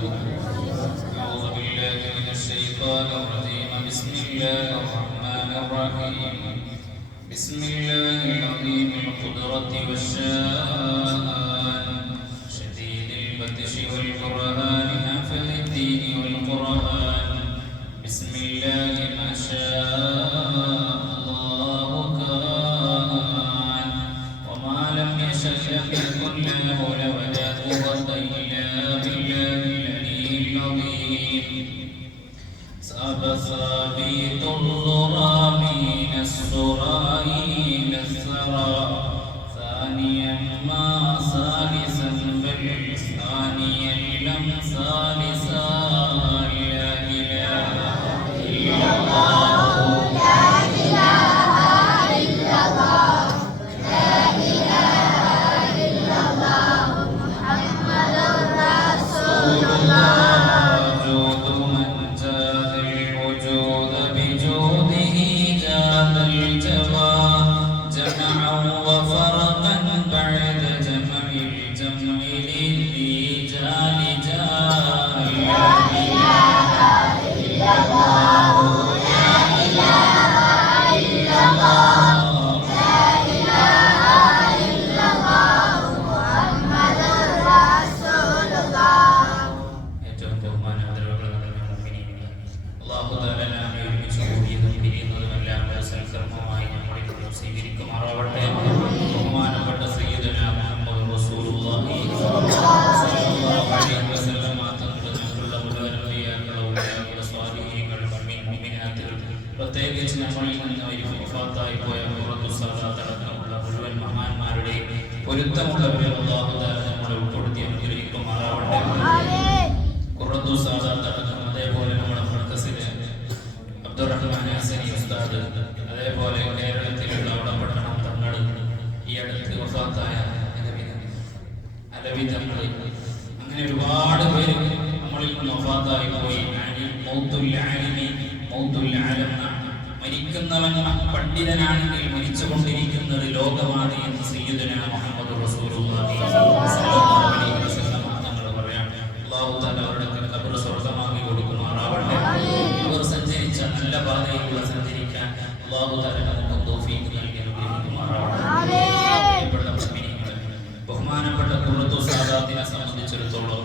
أعوذ بالله من الشيطان الرجيم بسم الله الرحمن الرحيم بسم الله العظيم القدرة والشان شديد البطش والقرآن نافع الدين والقرآن بسم الله ما شاء الله كان وما لم يشأ لم يكن له ولا قوة إلا بالله العلي العظيم ساب ثابت الذرى من السرى إلى الثرى ثانيا ما ثالثا بل ثانيا لم ثالثا لا إله إلا الله لا إله إلا الله لا إله إلا الله محمد رسول الله وجود من زاد الوجود بجوده زاد الجوى جمعا وفرقا بعد جمع الجمع للرجال جاء لا إله إلا الله لا إله إلا الله لا إله إلا الله محمد رسول الله ഏറ്റവും ബഹുമാനാദരവുള്ള അല്ലാഹു തആല നാം ഒരുമിച്ച് കൂടിയതും പിരിയുന്നതുമെല്ലാം സൽക്കർമ്മമായി നമ്മളിൽ സ്വീകരിക്കുമാറാവട്ടെ. ബഹുമാനപ്പെട്ട സയ്യിദുനാ മുഹമ്മദ് റസൂലുള്ളാഹി സ്വല്ലല്ലാഹു അലൈഹി വസല്ലം തങ്ങളുടെ നമുക്കുള്ള മുഴുവൻ അമ്പിയാക്കളും ഔലിയാക്കളും സ്വാലിഹീങ്ങളും മുഅ്മിനാത്തുകൾ പ്രത്യേകിച്ച് നമ്മളിൽ നിന്ന് വഫാത്തായി പോയ ഖുറത്തു സാദാത്ത് അടക്കമുള്ള മുഴുവൻ മഹാന്മാരുടെയും പൊരുത്തമുള്ളവരെ അല്ലാഹു തആല നമ്മളെ ഉൾപ്പെടുത്തി അനുഗ്രഹിക്കുമാറാവട്ടെ. ഖുറത്തു സാദാത്ത് അടക്കം അതേപോലെ നമ്മുടെ മർക്കസിലെ അബ്ദുറഹ്മാൻ ഹസനി ഉസ്താദ്, അതേപോലെ കേരളത്തിലുള്ള അവിടപട്ടണം തങ്ങൾ, ഈ അടുത്ത് വഫാത്തായ അലവി തങ്ങൾ, അങ്ങനെ ഒരുപാട് പേര് നമ്മളിൽ നിന്ന് വഫാത്തായി പോയി. മൗത്തുൽ ആലിമി മൗത്തുൽ ആലം, മരിക്കുന്നവൻ പണ്ഡിതനാണെങ്കിൽ മരിച്ചുകൊണ്ടിരിക്കുന്നത് ലോകവാദി എന്ന് സയ്യിദുനാ മുഹമ്മദ് റസൂലുള്ളാഹി സ്വല്ലല്ലാഹു അലൈഹി വസല്ലം തങ്ങൾ പറയാണ്. അല്ലാഹു തആല അവരുടെ ഖബർ സ്വർഗ്ഗമാക്കി കൊടുക്കുമാറാവട്ടെ. അവർ സഞ്ചരിച്ച നല്ല പാതയിലൂടെ സഞ്ചരിക്കാൻ അല്ലാഹു തആല നമുക്ക് തൗഫീഖ് നൽകി അനുഗ്രഹിക്കുമാറാവട്ടെ. ബഹുമാനപ്പെട്ട ഖുറത്തു സാദാത്തിനെ സംബന്ധിച്ചിടത്തോളം,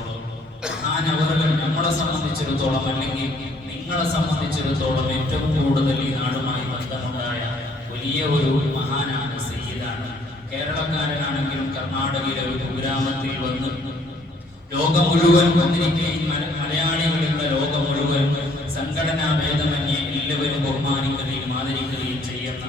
മഹാനവറുകൾ നമ്മളെ സംബന്ധിച്ചിടത്തോളം അല്ലെങ്കിൽ നിങ്ങളെ സംബന്ധിച്ചിടത്തോളം ഏറ്റവും കൂടുതൽ ഈ നാടുമായി ബന്ധമുണ്ടായ വലിയ ഒരു മഹാനാണ്, സയ്യിദാണ്. കേരളക്കാരനാണെങ്കിലും കർണാടകയിലെ ഒരു കുഗ്രാമത്തിൽ വന്ന് ലോകം മുഴുവൻ വന്നിരിക്കുകയും മലയാളികളുള്ള ലോകം മുഴുവൻ സംഘടനാ ഭേദമന്യേ എല്ലാവരും ബഹുമാനിക്കുകയും ആദരിക്കുകയും ചെയ്യുന്ന,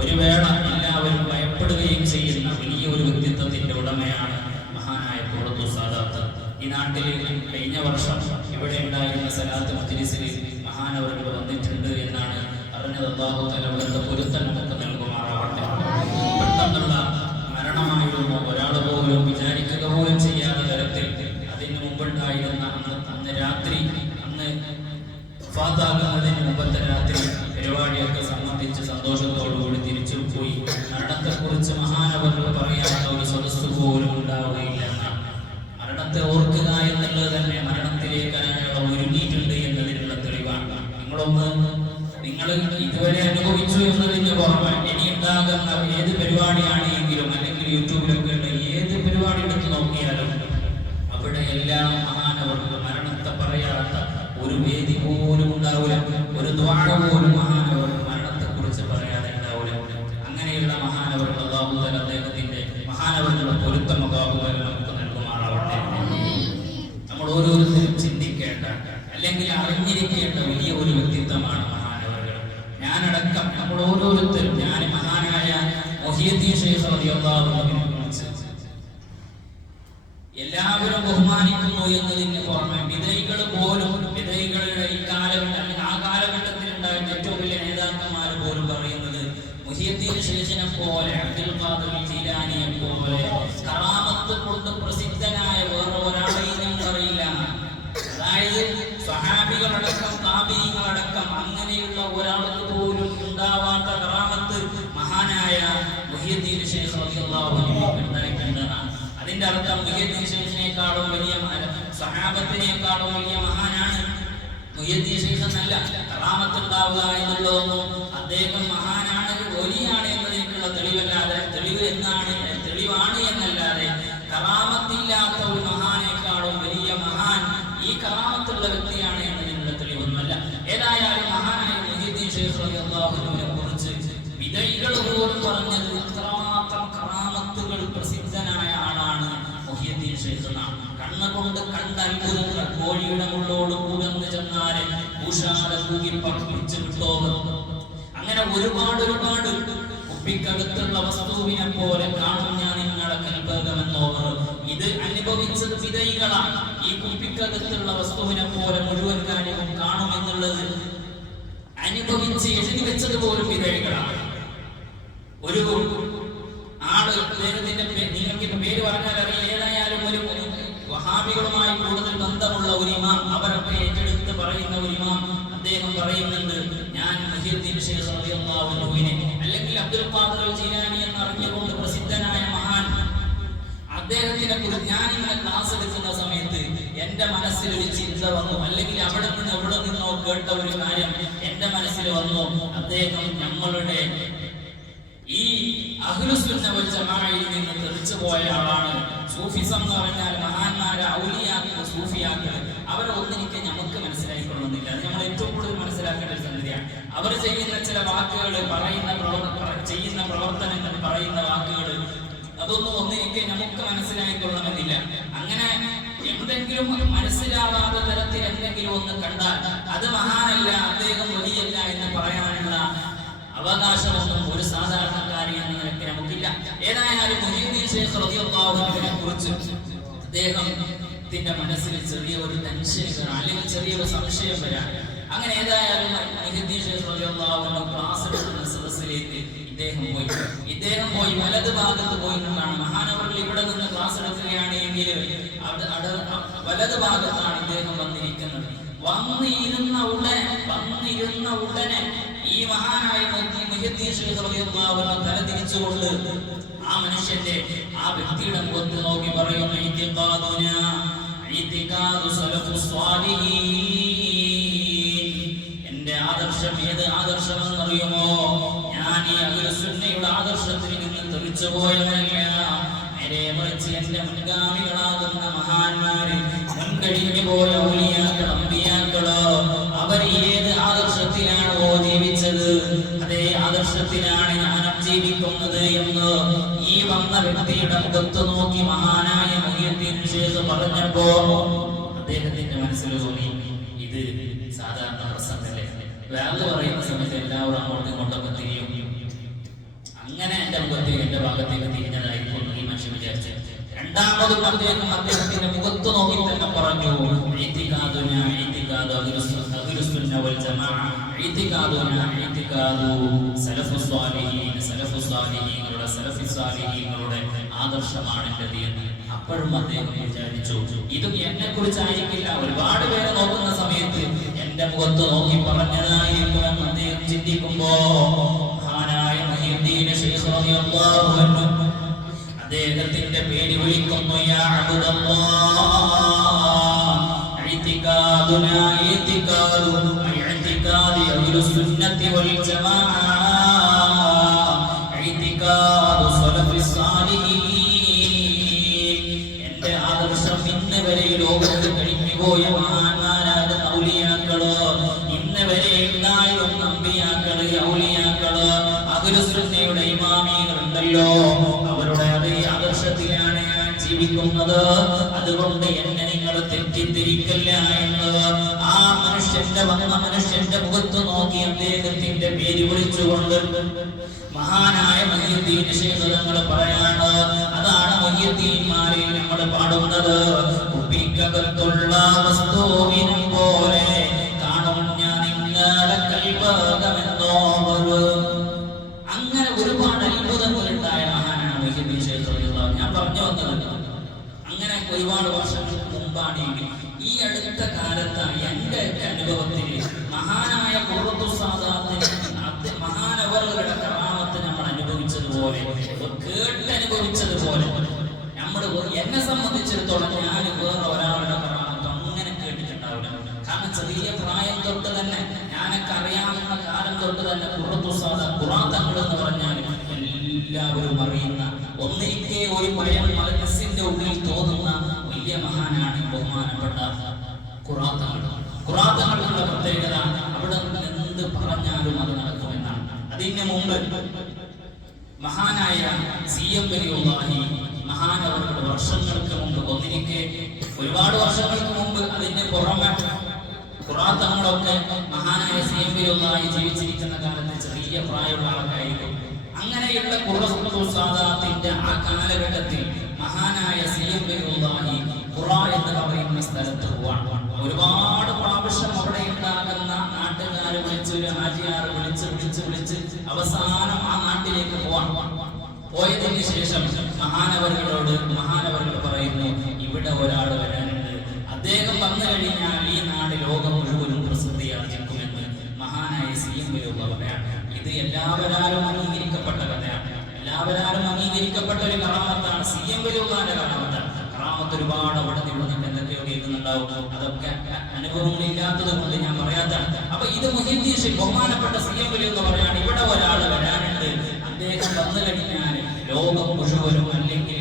ഒരു വേള എല്ലാവരും ഭയപ്പെടുകയും ചെയ്യുന്ന വലിയ ഒരു വ്യക്തിത്വത്തിന്റെ ഉടമയാണ് മഹാനായ ഖുറത്തു സാദാത്ത്. ഈ നാട്ടിൽ കഴിഞ്ഞ വർഷം ഇവിടെ ഉണ്ടായിരുന്ന സലാത്ത് മജ്ലിസിൽ മഹാനവറുകൾ വന്നിട്ടുണ്ട് എന്നാണ് അറിഞ്ഞത്. അല്ലാഹു തആല അവരുടെ പൊരുത്തം നമുക്ക് നൽകുമാറാവട്ടെ. പെട്ടെന്നുള്ള മരണമായിരുന്നു, ഒരാൾ പോലും വിചാരിക്കുക പോലും ചെയ്യാത്ത തരത്തിൽ അതിന് മുമ്പുണ്ടായിരുന്ന അന്ന് രാത്രി, അന്ന് വഫാത്താകുന്നതിന് മുമ്പത്തെ രാത്രി പരിപാടിയൊക്കെ സംബന്ധിച്ച് സന്തോഷത്തോടുകൂടി തിരിച്ചു പോയി. മരണത്തെക്കുറിച്ച് മഹാനവറുകൾ പറയാത്ത ഒരു സദസ്സ് പോലും ഉണ്ടാവുകയില്ല എന്നാണ്. മരണത്തെ ഓർക്കുക എന്നുള്ളത് തന്നെ മരണത്തിലേക്ക് അയാൾ ഒരുങ്ങിയിട്ടുണ്ട് എന്നതിനുള്ള തെളിവാണ്. നിങ്ങൾ ഇതുവരെ അനുഭവിച്ചു എന്നതിന് പുറമെ ഇനി ഉണ്ടാകുന്ന ഏത് പരിപാടിയാണ് എങ്കിലും, അല്ലെങ്കിൽ യൂട്യൂബിലൊക്കെ ഉള്ള ഏത് പരിപാടി എടുത്തു നോക്കിയാലും അവിടെ എല്ലാം മഹാനവറുകൾ മരണത്തെ പറയാത്ത ഒരു വേദി പോലും ഉണ്ടാവില്ല, ഒരു ദ്വാ പോലും മഹാനവറുകൾ മരണത്തെ കുറിച്ച് പറയാതെ ഉണ്ടാവില്ല. അങ്ങനെയുള്ള മഹാനവറുകൾ അല്ലാഹു തആല അദ്ദേഹത്തിന്റെ മഹാനവറുകളുടെ പൊരുത്തം അല്ലാഹു തആല നമുക്ക് നൽകുമാറാവട്ടെ. നമ്മൾ ഓരോരുത്തരും ചിന്തിക്കേണ്ട അല്ലെങ്കിൽ അറിഞ്ഞിരിക്കേണ്ട വലിയ ഒരു വ്യക്തിത്വമാണ് മഹാനവറുകൾ. ഞാനടക്കം നമ്മൾ ഓരോരുത്തരും, ഞാൻ മഹാനായ മുഹിയുദ്ദീൻ ശൈഖ് റളിയല്ലാഹു അൻഹു എല്ലാവരും ബഹുമാനിക്കുന്നു എന്നതിന് പുറമെ വിധൈകൾ പോലും, വിധൈകളുടെ ഈ കാലഘട്ടം, ആ കാലഘട്ടത്തിൽ ഉണ്ടായിരുന്ന ഏറ്റവും വലിയ നേതാക്കന്മാർ പോലും പറയുന്നത് മുഹിയുദ്ദീൻ ശൈഖിനെ പോലെ, അബ്ദുൽ ഖാദിർ ജീലാനിയെ പോലെ കറാമത്ത് കൊണ്ട് പ്രസിദ്ധനായ വേറെ ഒരാളെയും ഞങ്ങൾ അറിയില്ല. അതായത് സ്വഹാബികളടക്കം താബീങ്ങളടക്കം അങ്ങനെയുള്ള ഒരാൾക്ക് പോലും ഉണ്ടാവാത്ത കറാമത്ത് മഹാനായ മുഹിയുദ്ദീൻ ശൈഖ് റളിയല്ലാഹു അൻഹു ഉണ്ടായിട്ടുണ്ടെന്നാണ്. അതിന്റെ അർത്ഥം മുഹിയുദ്ദീൻ ശൈഖിനെക്കാളും വലിയ സ്വഹാബത്തിനേക്കാളും വലിയ മഹാനാണ് മുഹ്യിദ്ദീൻ ശൈഖ് എന്നല്ല. കറാമത്ത് ഉണ്ടാവുക എന്നുള്ളതൊന്നും അദ്ദേഹം മഹാനാണ് വലിയാണ് എന്നതിനുള്ള തെളിവാണ് എന്നല്ലാതെ കറാമത്തില്ലാത്ത ഒരു മഹാനേക്കാളും വലിയ മഹാൻ ഈ കറാമത്തുള്ള വ്യക്തിയാണ് എന്നതിനുള്ള തെളിവൊന്നുമല്ല. ഏതായാലും മഹാനായ മുഹ്യിദ്ദീൻ ശൈഖ് റളിയല്ലാഹു അൻഹുവിനെ കുറിച്ച് വിദഗ്ധകൾ പോലും പറഞ്ഞത് അത്രമാത്രം കറാമത്തുകൾ പ്രസിദ്ധനായ ആളാണ് മുഹ്യിദ്ദീൻ ശൈഖ് എന്നാണ്. കണ്ണുകൊണ്ട് കണ്ട അത്ഭുതങ്ങൾ, കോഴിയുടെ മുള്ളോട് കൂടന്ന് ചെന്നാല് ഉഷാര തൂക്കി പഠിപ്പിച്ചു കിട്ടോ. അങ്ങനെ ഒരുപാട് കുപ്പിക്കകത്തുള്ള വസ്തുവിനെ പോലെ കാണും ഞാൻ നിങ്ങളുടെ കൽബകമെന്നോവർ. ഇത് അനുഭവിച്ചത് വിധൈകളാണ്. ഈ കുപ്പിക്കകത്തുള്ള വസ്തുവിനെ പോലെ മുഴുവൻ കാര്യവും കാണുമെന്നുള്ളത് അനുഭവിച്ച് എഴുതി വെച്ചത് പോലും വിധൈകളാണ്. ഒരു ആള് അദ്ദേഹത്തിന്റെ നിങ്ങൾക്ക് പേര് പറഞ്ഞാൽ അറിയാം. ഏതായാലും ഒരു വഹാബികളുമായി കൂടുതൽ ബന്ധമുള്ള ഒരു ഇമാം, അവരൊക്കെ ഏറ്റെടുത്ത് പറയുന്ന ഒരു ഇമാം, അദ്ദേഹം പറയുന്നുണ്ട്, ഞാൻ മുഹ്യിദ്ദീൻ ശൈഖ് റളിയല്ലാഹു അൻഹുവിനെ അല്ലെങ്കിൽ അബ്ദുൽ ഖാദിർ ജീലാനി എന്നറിഞ്ഞുകൊണ്ട് പ്രസിദ്ധനായ മഹാൻ, അദ്ദേഹത്തിനെ കുറിച്ച് ഞാൻ ഇങ്ങനെ ക്ലാസ് എടുക്കുന്ന സമയത്ത് എന്റെ മനസ്സിൽ ഒരു ചിന്ത വന്നു, അല്ലെങ്കിൽ എവിടെ നിന്നോ കേട്ട ഒരു കാര്യം എന്റെ മനസ്സിൽ വന്നു. അദ്ദേഹം ഞങ്ങളുടെ ഈ അഹ്ലുസുന്ന വൽ ജമാഅയിൽ നിന്ന് തെറിച്ചു പോയ ആളാണ്. സൂഫിസം എന്ന് പറഞ്ഞാൽ മഹാന്മാരെ, ഔലിയാക്കൾ, സൂഫിയാക്കൾ, അവരെ ഒന്നിനിക്ക് നമുക്ക് മനസ്സിലായിക്കൊള്ളുന്നില്ല. അത് നമ്മൾ ഏറ്റവും കൂടുതൽ മനസ്സിലാക്കേണ്ട ഒരു സംഗതിയാണ്. അവർ ചെയ്യുന്ന ചില വാക്കുകൾ, ചെയ്യുന്ന പ്രവർത്തനങ്ങൾ, പറയുന്ന വാക്കുകൾ, അതൊന്നും ഒന്നിനിക്ക് നമുക്ക് മനസ്സിലായിക്കൊള്ളണമെന്നില്ല. അങ്ങനെ എന്തെങ്കിലും മനസ്സിലാവാത്ത തരത്തിൽ എന്തെങ്കിലും ഒന്ന് കണ്ടാൽ അത് മഹാനല്ല, അദ്ദേഹം വലിയല്ല എന്ന് പറയാനുള്ള അവകാശമൊന്നും ഒരു സാധാരണക്കാരി എന്ന നിലയ്ക്ക് നമുക്കില്ല. ഏതായാലും മുഹ്യിദ്ദീൻ ശൈഖ് റളിയല്ലാഹു അൻഹുവിനെ കുറിച്ച് അദ്ദേഹത്തിന്റെ മനസ്സിൽ ചെറിയ ഒരു ടെൻഷൻ അല്ലെങ്കിൽ ചെറിയൊരു സംശയം വരാം. അങ്ങനെ ഏതായാലും മുഹ്യിദ്ദീൻ ശൈഖ് റളിയല്ലാഹു അൻഹു ക്ലാസ് എടുക്കുന്ന സദസ്സിലേക്ക് ഇദ്ദേഹം പോയി വലത് ഭാഗത്ത് പോയി നിന്നാണ്. മഹാനവറുകൾ ഇവിടെ നിന്ന് ക്ലാസ് എടുക്കുകയാണ് എങ്കിൽ വലത് ഭാഗത്താണ് ഇദ്ദേഹം വന്നിരിക്കുന്നത്. വന്നിരുന്ന ഉടനെ ഈ മഹാനായ മുഹ്യിദ്ദീൻ ശൈഖ് റളിയല്ലാഹു അൻഹു തല തിരിച്ചുകൊണ്ട് ആ മനുഷ്യന്റെ, ആ വ്യക്തിയുടെ മുഖത്ത് നോക്കി പറയുന്നു, ഇത്തിഖാദു സലഫുസ് സ്വാലിഹീൻ. എന്റെ ആദർശം ഏത് ആദർശമെന്നറിയുമോ? ഞാൻ ഈ അഹ്ലുസുന്നയുടെ ആദർശത്തിൽ നിന്ന് തെറിച്ചു പോയവനല്ല, നേരെ മറിച്ച് എന്റെ മുൻഗാമികളാകുന്ന മഹാന്മാര്, മുൻകഴിഞ്ഞു പോയ ഔലിയാക്കൾ, അമ്പിയാക്കളോ, അവർ ഏത് ആദർശത്തിലാണോ ജീവിച്ചത് അതേ ആദർശത്തിലാണ് ഞാനും ജീവിക്കുന്നത് എന്ന് ഈ വന്ന വ്യക്തിയുടെ മുഖത്ത് നോക്കി മഹാനായ മുഹ്യിദ്ദീൻ ശൈഖ് പറഞ്ഞപ്പോ അദ്ദേഹത്തിന്റെ മനസ്സിൽ തോന്നി, ഇത് സാധാരണ പ്രസംഗമല്ലേ, വേറെ പറയുന്ന സമയത്ത് എല്ലാവരും അങ്ങോട്ടും ഇങ്ങോട്ടൊക്കെ തിരിയും. അങ്ങനെ എന്റെ മുഖത്തേക്ക്, എന്റെ ഭാഗത്തേക്ക് തിരിഞ്ഞതായിരിക്കും ഈ മനുഷ്യൻ വിചാരിച്ചത്. രണ്ടാമതും അദ്ദേഹത്തിന്റെ മുഖത്ത് നോക്കി തന്നെ പറഞ്ഞു, ആദർശമാണ് എന്റേത് എന്ന്. അപ്പോഴും അദ്ദേഹം വിചാരിച്ചു, ഇതും എന്നെ കുറിച്ചായിരിക്കില്ല, ഒരുപാട് പേരെ നോക്കുന്ന സമയത്ത് എന്റെ മുഖത്ത് നോക്കി പറഞ്ഞതായിരിക്കുമെന്ന് അദ്ദേഹം ചിന്തിക്കുമ്പോ മഹാനായ മുഹ്യിദ്ദീൻ ശൈഖ് റളിയല്ലാഹു അൻഹു അദ്ദേഹത്തിന്റെ പേര് വിളിക്കുന്നു, യാ അബ്ദുല്ലാഹ് ഇത്തിഖാദുനാ ഇത്തിഖാദു ഇത്തിഖാദി അഹ്ലുസുന്നത്തി വൽ ജമാഅ ഇത്തിഖാദു സലഫിസ് സാലിഹീൻ. എന്റെ ആദർശം ഇന്ന് വരെ ലോകത്ത് കഴിഞ്ഞു പോയ മഹാന്മാരായ ഔലിയാക്കളോ, ഇന്ന് വരെ ഉണ്ടായിരുന്ന അമ്പിയാക്കള്, ഔലിയാക്കള്, അഹ്ലുസുന്നയുടെ ഇമാമികൾ ഉണ്ടല്ലോ, അവരുടെ അതേ ആദർശത്തിലാണ് ഞാൻ ജീവിക്കുന്നത്. അതുകൊണ്ട് എന്നെ നിങ്ങൾ തെറ്റിദ്ധരിക്കല്ല എന്ന് ആ മനുഷ്യന്റെ മുഖത്ത് നോക്കി അദ്ദേഹത്തിന്റെ പേര് വിളിച്ചുകൊണ്ട് മഹാനായ മുഹ്യിദ്ദീൻ ശൈഖ് തങ്ങൾ പറയാണ്. അതാണ് മുഹ്യിദ്ദീന്മാരിൽ നമ്മൾ പാടുന്നത്, കുപ്പിക്കകത്തുള്ള വസ്തുവിനെ പോലെ കാണും ഞാൻ നിങ്ങളുടെ കൽബകമെന്നോവർ. അങ്ങനെ ഒരുപാട് അത്ഭുതങ്ങൾ ഉണ്ടായ മഹാനാണ് മുഹ്യിദ്ദീൻ ശൈഖ് റളിയല്ലാഹു അൻഹു. ഞാൻ പറഞ്ഞു വന്നത് അങ്ങനെ ഒരുപാട് വർഷങ്ങൾക്ക് മുമ്പാണെങ്കിൽ ഈ അടുത്ത കാലത്താണ് എന്റെ അനുഭവത്തിൽ മഹാനായ മഹാനവറുകളുടെ കറാമത്ത് നമ്മൾ അനുഭവിച്ചതുപോലെ, കേട്ടനുഭവിച്ചതുപോലെ, നമ്മൾ എന്നെ സംബന്ധിച്ചിടത്തോളം ഞാൻ വേറെ ഒരാളുടെ കറാമത്ത് ചെറിയ പ്രായം തൊട്ട് തന്നെ, ഞാനൊക്കെ അറിയാവുന്ന കാലം തൊട്ട് തന്നെ ഖുർആൻ തങ്ങൾ എന്ന് പറഞ്ഞാൽ എല്ലാവരും അറിയുന്ന, ഒന്നിരിക്കെ ഒരു ഭയം മനസ്സിന്റെ ഉള്ളിൽ തോന്നുന്ന വലിയ മഹാനാണ് ബഹുമാനപ്പെട്ട ഖുർആൻ തങ്ങൾ. ഖുർആൻ തങ്ങളുടെ പ്രത്യേകത അവിടെ എന്ത് പറഞ്ഞാലും അത് നടക്കുമെന്നാണ്. അതിന് മുമ്പ് മഹാനായ CM വലിയുള്ളാഹി മഹാനവരുടെ വർഷങ്ങൾക്ക് മുമ്പ്, ഒന്നിരിക്കെ ഒരുപാട് വർഷങ്ങൾക്ക് മുമ്പ്, അതിന്റെ പുറമെ ഖുർആൻ തങ്ങളൊക്കെ മഹാനായ CM വലിയുള്ളാഹി ജീവിച്ചിരിക്കുന്ന കാലത്ത് ചെറിയ പ്രായമുള്ള ആൾക്കായിരിക്കും. അങ്ങനെയുള്ള ഖുർആന്റെ ആ കാലഘട്ടത്തിൽ മഹാനായ CM വലിയുള്ളാഹി ഖുർആൻ എന്ന് പറയുന്ന സ്ഥലത്ത് പോവാൻ ഒരുപാട് പ്രാവശ്യം അവിടെ ഉണ്ടാകുന്ന നാട്ടുകാരെ വിളിച്ച്, ഒരു ഹാജിയാർ വിളിച്ച് അവസാനം ആ നാട്ടിലേക്ക് പോയതിന് ശേഷം മഹാനവറുകൾ പറയുന്നു, ഇവിടെ ഒരാൾ വരാനുണ്ട്, അദ്ദേഹം വന്നു കഴിഞ്ഞാൽ ഈ നാട് ലോകം മുഴുവനും പ്രസിദ്ധിയാർജിക്കുമെന്ന് മഹാനായ CM വലിയുള്ളാഹി പറയാണ്. ഇത് എല്ലാവരും അംഗീകരിക്കപ്പെട്ട കഥയാണ്, എല്ലാവരും അംഗീകരിക്കപ്പെട്ട ഒരു കറാമത്താണ്. CM വലിയുള്ളാഹിന്റെ കറാമത്താണ്. കറാമത്ത് ഒരുപാട് അവിടെ നിന്നിട്ട് എന്തൊക്കെയോ കേൾക്കുന്നുണ്ടാവും, അതൊക്കെ അനുഭവങ്ങളില്ലാത്തത് കൊണ്ട് ഞാൻ പറയാത്താണ്. അപ്പൊ ഇത് മുഹീദ്ദീൻ ഷെയ്ഖ് ബഹുമാനപ്പെട്ട CM വലിയുള്ളാഹി പറയാണ്, ഇവിടെ ഒരാൾ വരാനുണ്ട്, അദ്ദേഹം വന്നു കഴിഞ്ഞാൽ ലോകം മുഴുവനും, അല്ലെങ്കിൽ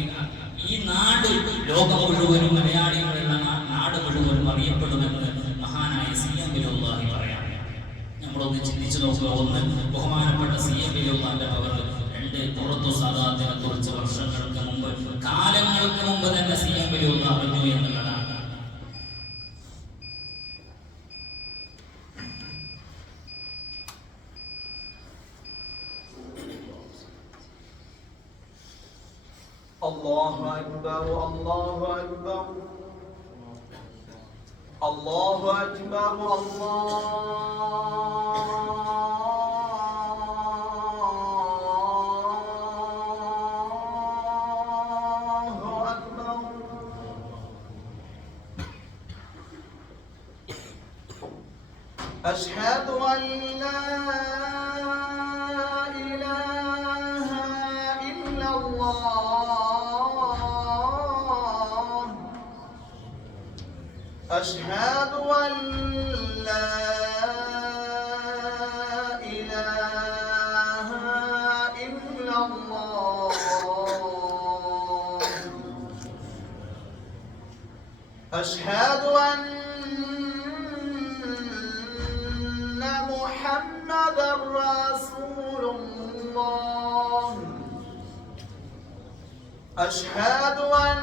ഈ നാട് ലോകം മുഴുവനും, മലയാളികളുള്ള നാട് മുഴുവനും അറിയപ്പെടുമെന്ന് മഹാനായ CM വലിയുള്ളാഹി പറയാം. നമ്മളൊന്ന് ചിന്തിച്ചു നോക്കുക. ഒന്ന്, ബഹുമാനപ്പെട്ട CM വലിയുള്ളാഹിന്റെ പവർ. രണ്ട്, പുറത്തു സാദാത്തിനെ കുറിച്ച് വർഷങ്ങൾക്ക് മുമ്പ്, കാലങ്ങൾക്ക് മുമ്പ് തന്നെ CM വലിയുള്ളാഹി അറിഞ്ഞു എന്നുള്ളതാണ്. അല്ലാഹു അക്ബർ, അല്ലാഹു അക്ബർ, അല്ലാഹു അക്ബർ, അല്ലാഹു അക്ബർ. അശ്ഹദു അൻ ലാ ഇലാഹ ഇല്ലല്ലാഹ്, أشهد أن لا إله إلا الله، أشهد أن محمدا رسول الله، أشهد أن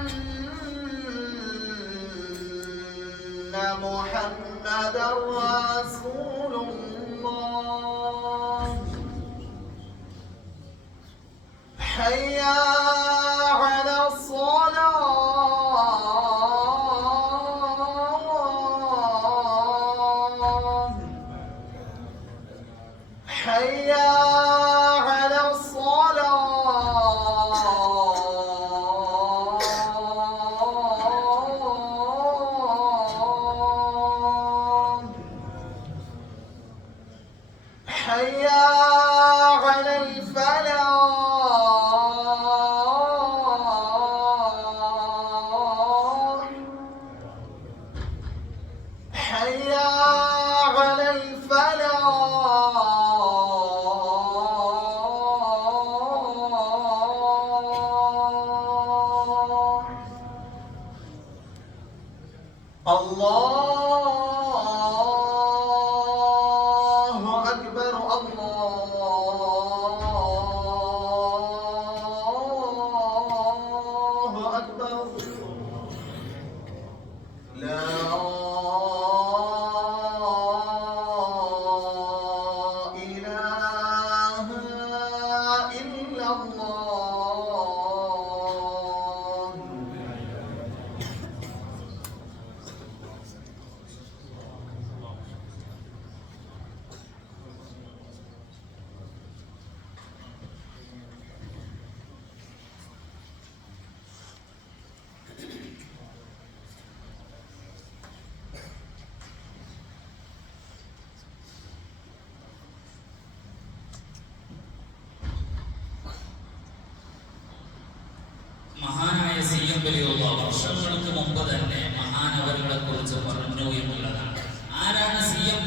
محمدا رسول الله. حي على الصلاة، حي على الصلاة، حي على الفلاح، حي على الفلاح. الله أكبر، الله أكبر. لا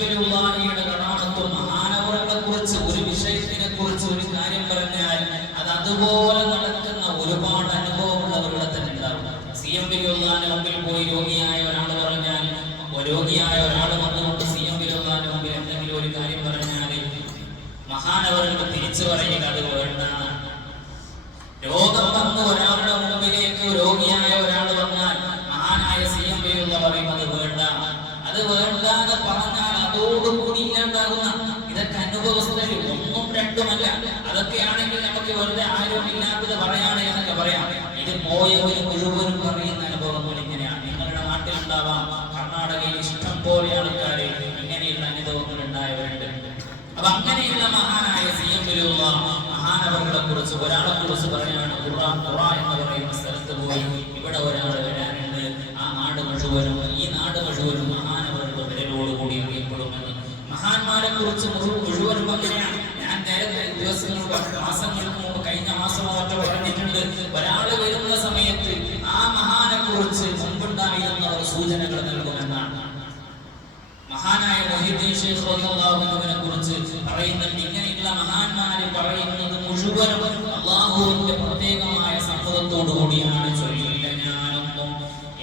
വലിയുള്ളാഹിയുടെ കറാമത്തും മഹാനവറുകളെ കുറിച്ച് ഒരു വിഷയത്തിനെ കുറിച്ച് ഒരു കാര്യം പറഞ്ഞാൽ അത് അതുപോലെ നടക്കുന്ന ഒരുപാട് അനുഭവമുള്ളവരുടെ തന്നെ ഉണ്ടാവും. CM വലിയുള്ളാഹിന്റെ മുമ്പിൽ പോയി രോഗിയായ ഒരാൾ പറഞ്ഞാൽ, രോഗിയായ ഒരാൾ വന്നുകൊണ്ട് CM വലിയുള്ളാഹിന്റെ മുമ്പിൽ എന്തെങ്കിലും ഒരു കാര്യം പറഞ്ഞാൽ മഹാനവറുകൾ തിരിച്ചു പറയുക അത് വേണ്ട. രോഗം വന്ന് ഒരാളുടെ മുമ്പിലേക്ക് രോഗിയായ ഒരാൾ വന്നാൽ മഹാനായ CM വലിയുള്ള പറയും അത് വേണ്ട. അത് വേണ്ടാന്ന് പറഞ്ഞാൽ അതോടുകൂടി ഇല്ലാണ്ടാകുന്ന ഇതൊക്കെ അനുഭവസ്ഥയിൽ ഒന്നും രണ്ടുമല്ല. അതൊക്കെയാണെങ്കിൽ നമുക്ക് വെറുതെ ആരോഗ്യമില്ലാത്തത് പറയാണ് എന്നൊക്കെ പറയാം. ഇത് പോയവര് മുഴുവനും പറയുന്ന അനുഭവങ്ങൾ ഇങ്ങനെയാണ്. നിങ്ങളുടെ നാട്ടിലുണ്ടാവാം, കർണാടകയിൽ ഇഷ്ടം പോലെ ആൾക്കാര് ഇങ്ങനെയുള്ള അനുഭവങ്ങൾ ഉണ്ടായവരുണ്ട്. അപ്പൊ അങ്ങനെയുള്ള മഹാനായ CM വലിയുള്ള മഹാനവറുകളെ കുറിച്ച് ഒരാളെ കുറിച്ച് പറയാണ്, ഖുറ എന്ന് പറയുന്ന സ്ഥലത്ത് പോയി ഇവിടെ ഒരാൾ വരാനുണ്ട്. ആ നാട് മുഴുവനും, ഈ നാട് മുഴുവനും മഹാനവറുടെ വിരലോടുകൂടി അറിയപ്പെടുമെന്ന്. മഹാന്മാരെ കുറിച്ച് മുഴുവനും അങ്ങനെയാണ്. ഞാൻ നേരത്തെ ദിവസങ്ങൾക്ക് മാസങ്ങൾക്ക് മുമ്പ് കഴിഞ്ഞ മാസമോ മറ്റോ പറഞ്ഞിട്ടുണ്ട്, ഒരാൾ വരുന്ന സമയത്ത് ആ മഹാനെ കുറിച്ച് മുമ്പുണ്ടായിരുന്നവർ സൂചനകൾ നൽകുമെന്നാണ്. മഹാനായ മുഹീദ്ദീൻ ശൈഖ് റളിയല്ലാഹു അൻഹുവിനെ കുറിച്ച് പറയുന്നുണ്ട്. ഇങ്ങനെയുള്ള മഹാന്മാര് പറയുന്നത് മുഴുവനും അല്ലാഹുവിന്റെ പ്രത്യേകമായ സമ്മതത്തോടു കൂടിയാണ്. ചൊല്ലില്ല ഞാനൊന്നും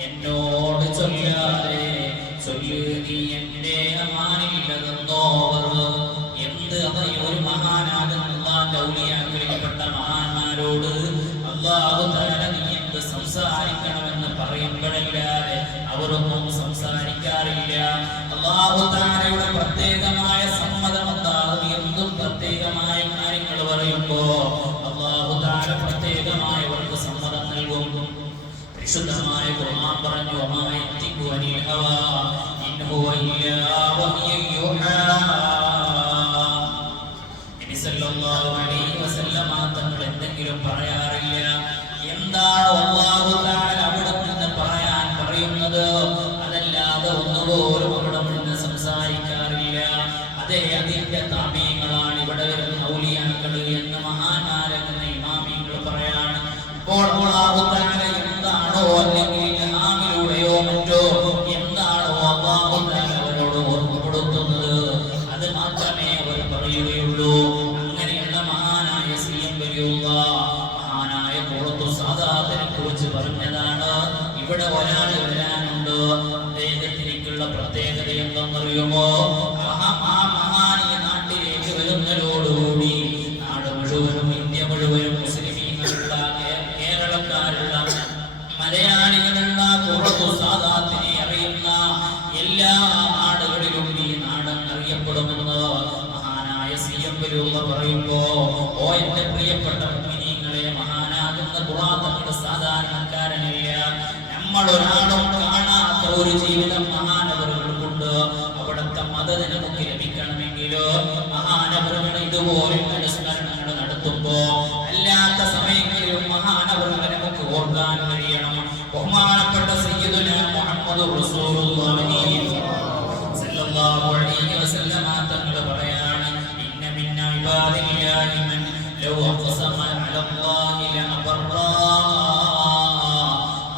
എന്നോട് ചൊല്ലാതെ ചൊല്ലു നീ എന്റെ അമാനില്ലതെന്നോവർ. എന്ത് ഒരു മഹാനാകുന്ന അല്ലാഹുവിന്റെ ഔലിയാക്കളിൽപ്പെട്ട മഹാന്മാരോട് അല്ലാഹു തആല നീ എന്ത് സംസാരിക്കണമെന്ന് പറയുമ്പോഴല്ലാതെ അവരൊന്നും സംസാരിക്കാറില്ല. അല്ലാഹു തആലയുടെ പ്രത്യേകമായ സമ്മതം ഉണ്ടാകും. എന്തും പ്രത്യേകമായ കാര്യങ്ങൾ പറയുമ്പോ അല്ലാഹു തആല പ്രത്യേകമായവർക്ക് സമ്മതം നൽകും. പരിശുദ്ധമായ ഖുർആൻ പറഞ്ഞു, വമാ യന്തിഖു അനിൽ ഹവാ ഇൻ ഹുവ ഇല്ലാ വഹ്യുൻ യൂഹാ. നബി സല്ലല്ലാഹു അലൈഹി വസല്ലമ തങ്ങൾ എന്തെങ്കിലും പറയാറില്ല. എന്താണോ അല്ലാഹു തആല അവിടെ നിന്ന് പറയാൻ പറയുന്നത് അതല്ലാതെ ഒന്നുപോലും അവിടെ നിന്ന് സംസാരിക്കാറില്ല. അതേ അതിന്റെ താമീങ്ങളാണ് ഇവിടെ വരുന്ന ഔലിയാക്കൾ എന്ന് മഹാന്മാരെന്ന ഇമാമികൾ പറയാണ്. ഇപ്പോൾ അല്ലാഹു തആല എന്താണോ അല്ലെങ്കിൽ ഇൽഹാമിലൂടെയോ മറ്റോ എന്താണോ അല്ലാഹു തആല അവരോട് ഓർമ്മപ്പെടുത്തുന്നത് അത് മാത്രമേ അവർ പറയുകയുള്ളൂ. അങ്ങനെയുള്ള മഹാനായ CM വലിയുള്ള മഹാനായ ഖുറത്തു സാദാത്തിനെ കുറിച്ച് പറഞ്ഞതാണ്. ഇവിടെ ഒരാൾ വരാനുണ്ട്, അദ്ദേഹത്തിനുള്ള പ്രത്യേകത എന്തെന്നറിയുമോ? ആ മഹാനീയ നാട്ടിലേക്ക് വരുന്നതോടുകൂടി നാട് മുഴുവനും, ഇന്ത്യ മുഴുവനും, മുസ്ലിമീങ്ങളുള്ള, കേരളക്കാരുള്ള, മലയാളികളുള്ള, ഖുറത്തു സാദാത്തിനെ അറിയുന്ന എല്ലാ നാടുകളിലും ഈ നാടെന്നറിയപ്പെടുമെന്ന് മഹാനായ CM വലിയുള്ള പറയുമ്പോ, ഓ എന്റെ പ്രിയപ്പെട്ട മുഅ്മിനീങ്ങളെ, മഹാനാകുന്ന ഖുർആൻ തങ്ങളുടെ സാധാരണക്കാരനില്ല. നമ്മളൊരാളും കാണാത്ത ഒരു ജീവിതം മഹാനവറുകൾക്കുണ്ട്. അവിടുത്തെ മദത് നമുക്ക് ലഭിക്കണമെങ്കിലോ മഹാനവറുകൾ ഇതുപോലെ അനുസ്മരണങ്ങൾ നടത്തുമ്പോ അല്ലാത്ത സമയങ്ങളിലും മഹാനവറുകളെ നമുക്ക് ഓർക്കാൻ കഴിയണം. ബഹുമാനപ്പെട്ട സയ്യിദുനാ മുഹമ്മദുർ റസൂലുള്ളാഹി സല്ലല്ലാഹു അലൈഹി വസല്ലമ തങ്ങൾ പറയാണ്, ഇന്ന മിന്ന ഇബാദില്ലാഹി മൻ ലൗ അഖ്സമ അലല്ലാഹി ലഅബറാ.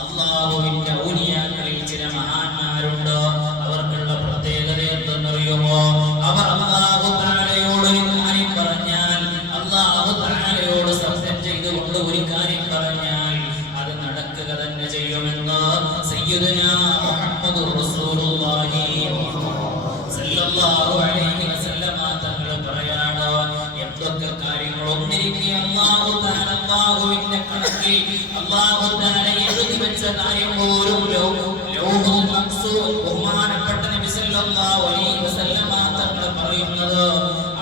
അല്ലാഹുവിന്റെ ഔലിയാക്കളിൽ ചില മഹാന്മാരുണ്ട്. അവർക്കുള്ള പ്രത്യേകത എന്തെന്നറിയുമോ? അവർ അല്ലാഹു തആലയോട് ഒരു കാര്യം പറഞ്ഞാൽ, അല്ലാഹു തആലയോട് സത്യം ചെയ്തുകൊണ്ട് ഒരു കാര്യം പറഞ്ഞാൽ അത് നടക്കുക തന്നെ ചെയ്യുമെന്ന് സയ്യിദുനാ മുഹമ്മദുർ റസൂലുള്ളാഹി സല്ലല്ലാഹു അലൈഹി വസല്ലമ തങ്ങൾ പറയാണ്. എന്തൊക്കെ കാര്യങ്ങൾ ഒന്നിരിക്കെ അല്ലാഹു തആല അല്ലാഹുവിന്റെ കണക്കിൽ അല്ലാഹു തആല എഴുതി വെച്ച കാര്യം പോലും ലൗഹുൽ മഖ്സൂൽ ബഹുമാനപ്പെട്ട നബി സല്ലല്ലാഹു അലൈഹി വസല്ലമ തങ്ങൾ പറയുന്നത്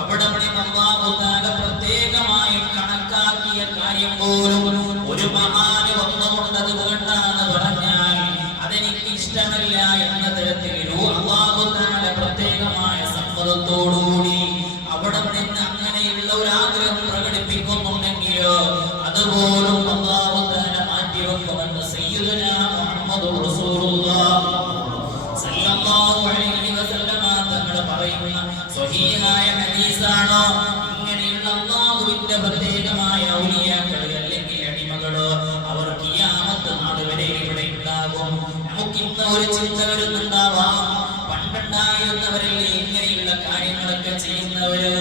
അവിടെ അല്ലാഹു തആല പ്രത്യേകമായി കണക്കാക്കിയ കാര്യം പോലും ഒരു മഹാന് വന്നുകൊണ്ട് അത് വേണ്ടാന്ന് പറഞ്ഞാൽ അതെനിക്ക് ഇഷ്ടമല്ല എന്ന തരത്തിൽ അല്ലാഹു തആല പ്രത്യേകമായ സമ്മതത്തോടുകൂടി അവിടെ നിന്ന് അങ്ങനെയുള്ള ഒരു ആഗ്രഹം പ്രകടിപ്പിക്കുന്നുണ്ടെങ്കിലോ അതുപോലും അല്ലാഹു തആല മാറ്റിവെക്കുമെന്ന് സയ്യിദുനാ മുഹമ്മദുർ റസൂലുള്ളാഹി സല്ലല്ലാഹു അലൈഹി വസല്ലമ തങ്ങൾ പറയുന്ന സ്വഹീഹായ ഹദീസാണ്. ഇങ്ങനെയുള്ള അല്ലാഹുവിന്റെ പ്രത്യേകമായ ഔലിയാക്കൾ അല്ലെങ്കിൽ അടിമകൾ അവർ ഖിയാമത്ത് നാൾ വരെ ഇവിടെ ഉണ്ടാകും. നമുക്കിന്ന് ഒരു ചിന്ത വരുന്നുണ്ടാവാം, പണ്ടുണ്ടായിരുന്നവരിൽ ഇങ്ങനെ കാര്യങ്ങളൊക്കെ ചെയ്യുന്നവര്,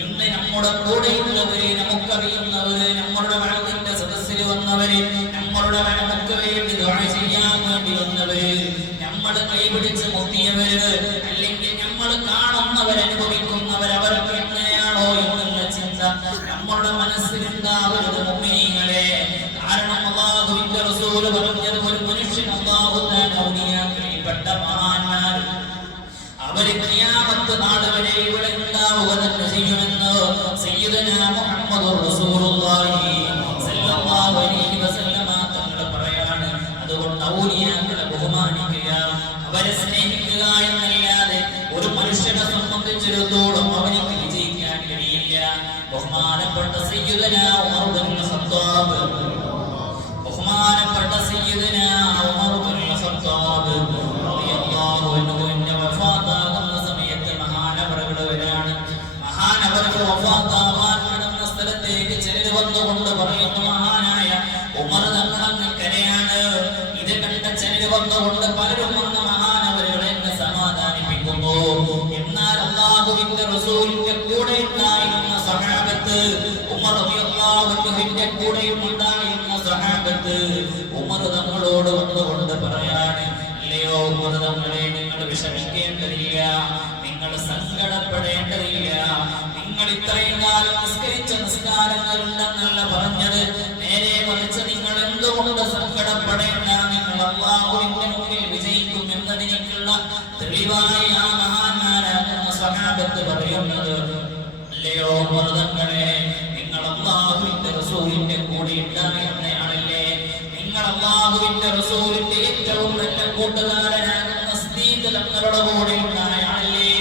ഇന്ന് നമ്മുടെ കൂടെയുള്ളവര്, നമുക്കറിയുന്നവര്, നമ്മളുടെ വഴക്കിന്റെ സദസ്സിൽ വന്നവര്, നമ്മളുടെ നമുക്ക് വേണ്ടി ദുആ ചെയ്യാൻ വേണ്ടി വന്നവര്, നമ്മൾ കൈപിടിച്ച് മുത്തിയവര്, അല്ലെങ്കിൽ നമ്മൾ കാണുന്നവരനുഭവിക്കുന്നവർ, അവരൊക്കെ എങ്ങനെയാണോ എന്നുള്ള ചിന്ത നമ്മളുടെ മനസ്സിലുണ്ടാവരുത് മുഅ്മിനീങ്ങളെ. കാരണം അല്ലാഹുവിന്റെ റസൂൽ പറഞ്ഞത്, ഒരു മനുഷ്യൻ അല്ലാഹു തആല ഔലിയാക്കളിൽപ്പെട്ട മഹാന്മാർ അവര് ഖിയാമത്ത് നാൾ വരെ ഇവിടെ ഉണ്ടാവുക തന്നെ ചെയ്യുമെന്ന് സയ്യിദുനാ മുഹമ്മദുർ റസൂലുള്ളാഹി സ്വല്ലല്ലാഹു അലൈഹി വസല്ലമ തങ്ങൾ പറയാണ്. അതുകൊണ്ട് ഔലിയാക്കളെ ബഹുമാനിക്കുക, അവരെ സ്നേഹിക്കുക എന്നല്ലാതെ ഒരു മനുഷ്യനെ സംബന്ധിച്ചിടത്തോളം അവനിക്ക് വിജയിക്കാൻ കഴിയില്ല. ബഹുമാനപ്പെട്ട സയ്യിദുനാ ഉമർ ഇബ്നുൽ ഖത്താബ്, ബഹുമാനപ്പെട്ട സയ്യിദുനാ ഉമർ ഇബ്നുൽ ഖത്താബ് റളിയല്ലാഹു അൻഹുവിന്റെ വഫാത്താകുന്ന സമയത്ത് മഹാനവറുകൾ വരാണ്. മഹാനവറുകൾ വഫാത്താവാൻ കിടന്ന സ്ഥലത്തേക്ക് ചിലർ വന്നുകൊണ്ട് പറയുന്നു, മഹാനായ ഉമർ തങ്ങളങ്ങ് കരയാണ്. ഇത് കണ്ട ചിലർ വന്നുകൊണ്ട് പലരും വന്ന മഹാനവറുകളെ സമാധാനിപ്പിക്കുന്നു. എന്നാൽ അല്ലാഹുവിന്റെ റസൂലിന്റെ കൂടെ ഉണ്ടായിരുന്ന സഹാബത്ത്, ഉമർ റളിയല്ലാഹു അൻഹുവിന്റെ കൂടെ ഉണ്ടായിരുന്ന സഹാബത്ത് ഉമർ തങ്ങളോട് വന്നുകൊണ്ട് പറയാണ്, അല്ലയോ ഉമർ തങ്ങളെ, നിങ്ങൾ വിഷമിക്കേണ്ടതില്ല, നിങ്ങൾ സങ്കടപ്പെടേണ്ടതില്ല. നിങ്ങൾ ഇത്രയും കാലം നിസ്കരിച്ച നിസ്കാരങ്ങൾ ഉണ്ടെന്നല്ല പറഞ്ഞത്, നേരെ മറിച്ച് നിങ്ങൾ എന്തുകൊണ്ട് സങ്കടപ്പെടേണ്ട, നിങ്ങൾ അല്ലാഹുവിന്റെ മുന്നിൽ വിജയിക്കും എന്നതിനുള്ള തെളിവായി ആ മഹാന്മാരാകുന്ന സഹാബത്ത് പറയുന്നത്, അല്ലയോ ഉമർ തങ്ങളെ, നിങ്ങൾ അല്ലാഹുവിന്റെ റസൂലിന്റെ കൂടെ ഉണ്ടായിരുന്നയാളല്ലേ, നിങ്ങൾ അല്ലാഹുവിന്റെ റസൂലിന്റെ ഏറ്റവും നല്ല കൂട്ടുകാരനാകുന്ന സിദ്ദീഖ് തങ്ങളുടെ കൂടെ ഉണ്ടായാളല്ലേ,